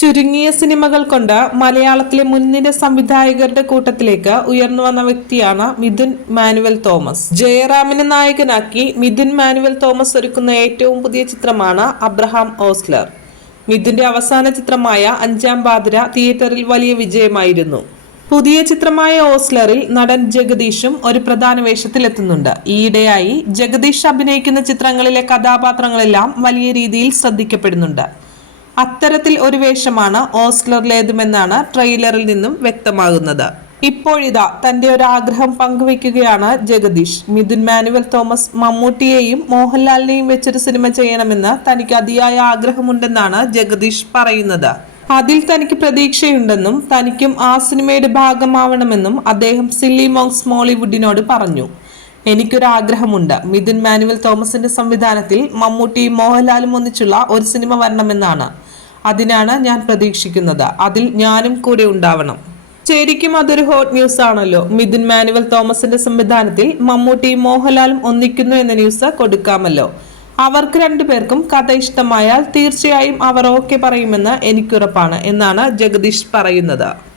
ചുരുങ്ങിയ സിനിമകൾ കൊണ്ട് മലയാളത്തിലെ മുൻനിര സംവിധായകരുടെ കൂട്ടത്തിലേക്ക് ഉയർന്നു വന്ന വ്യക്തിയാണ് മിഥുൻ മാനുവൽ തോമസ്. ജയറാമിനെ നായകനാക്കി മിഥുൻ മാനുവൽ തോമസ് ഒരുക്കുന്ന ഏറ്റവും പുതിയ ചിത്രമാണ് അബ്രഹാം ഓസ്ലർ. മിഥുന്റെ അവസാന ചിത്രമായ അഞ്ചാം പാതിര തിയേറ്ററിൽ വലിയ വിജയമായിരുന്നു. പുതിയ ചിത്രമായ ഓസ്ലറിൽ നടൻ ജഗദീഷും ഒരു പ്രധാന വേഷത്തിലെത്തുന്നുണ്ട് ഈയിടെയായി ജഗദീഷ് അഭിനയിക്കുന്ന ചിത്രങ്ങളിലെ കഥാപാത്രങ്ങളെല്ലാം വലിയ രീതിയിൽ ശ്രദ്ധിക്കപ്പെടുന്നുണ്ട്. അത്തരത്തിൽ ഒരു വേഷമാണ് ഓസ്ലറിലേതുമെന്നാണ് ട്രെയിലറിൽ നിന്നും വ്യക്തമാകുന്നത്. ഇപ്പോഴിതാ തന്റെ ഒരു ആഗ്രഹം പങ്കുവെക്കുകയാണ് ജഗദീഷ്. മിഥുൻ മാനുവൽ തോമസ് മമ്മൂട്ടിയെയും മോഹൻലാലിനെയും വെച്ചൊരു സിനിമ ചെയ്യണമെന്ന് തനിക്ക് അതിയായ ആഗ്രഹമുണ്ടെന്നാണ് ജഗദീഷ് പറയുന്നത്. അതിൽ തനിക്ക് പ്രതീക്ഷയുണ്ടെന്നും തനിക്കും ആ സിനിമയുടെ ഭാഗമാവണമെന്നും അദ്ദേഹം സില്ലി മോങ്സ് മോളിവുഡിനോട് പറഞ്ഞു. എനിക്കൊരു ആഗ്രഹമുണ്ട് മിഥുൻ മാനുവൽ തോമസിന്റെ സംവിധാനത്തിൽ മമ്മൂട്ടിയും മോഹൻലാലും ഒന്നിച്ചുള്ള ഒരു സിനിമ വരണമെന്നാണ്. അതിനാണ് ഞാൻ പ്രതീക്ഷിക്കുന്നത്. അതിൽ ഞാനും കൂടെ ഉണ്ടാവണം. ശരിക്കും അതൊരു ഹോട്ട് ന്യൂസ് ആണല്ലോ. മിഥുൻ മാനുവൽ തോമസിന്റെ സംവിധാനത്തിൽ മമ്മൂട്ടിയും മോഹൻലാലും ഒന്നിക്കുന്നു എന്ന ന്യൂസ് കൊടുക്കാമല്ലോ. അവർക്ക് രണ്ടുപേർക്കും കഥ ഇഷ്ടമായാൽ തീർച്ചയായും അവർ ഓക്കെ പറയുമെന്ന് എനിക്കുറപ്പാണ് എന്നാണ് ജഗദീഷ് പറയുന്നത്.